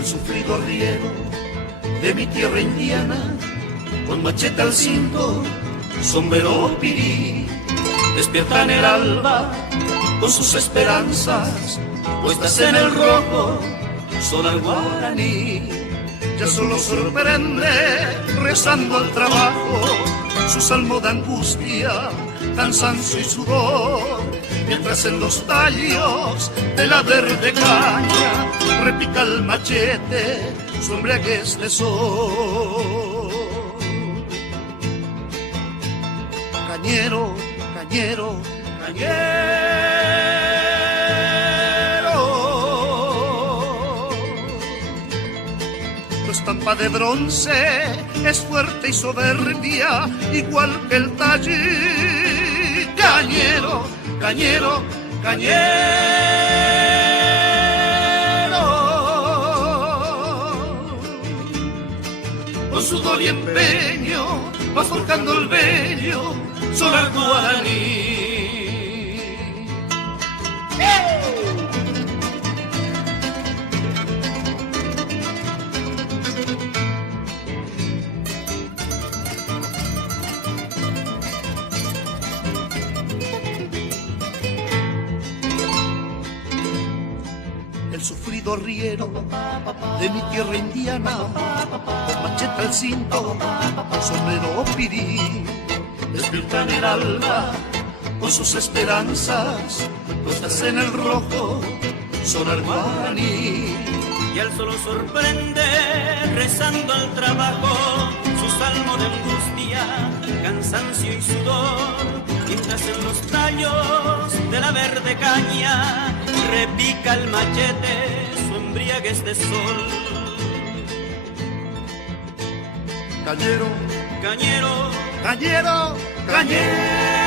el sufrido arriero de mi tierra indiana, con machete al cinto, sombrero pirí, despierta en el alba con sus esperanzas puestas en el rojo, son al guaraní. Ya solo sorprende rezando al trabajo su salmo de angustia, cansancio y sudor, mientras en los tallos de la verde caña repica el machete su embriaguez de sol. Cañero, cañero, cañero, tu estampa de bronce es fuerte y soberbia, igual que el taller. Cañero, cañero, cañero, con sudor y empeño va forjando el vello solar guaraní. El sufrido arriero de mi tierra indiana, con machete al cinto, sombrero pirí, despierta en el alba con sus esperanzas puestas en el rojo, sonar guaraní. Y al solo sorprende rezando al trabajo su salmo de angustia, cansancio y sudor, mientras en los tallos de la verde caña repica el machete su embriaguez de sol. Cañero, Cañero, cañero, cañero.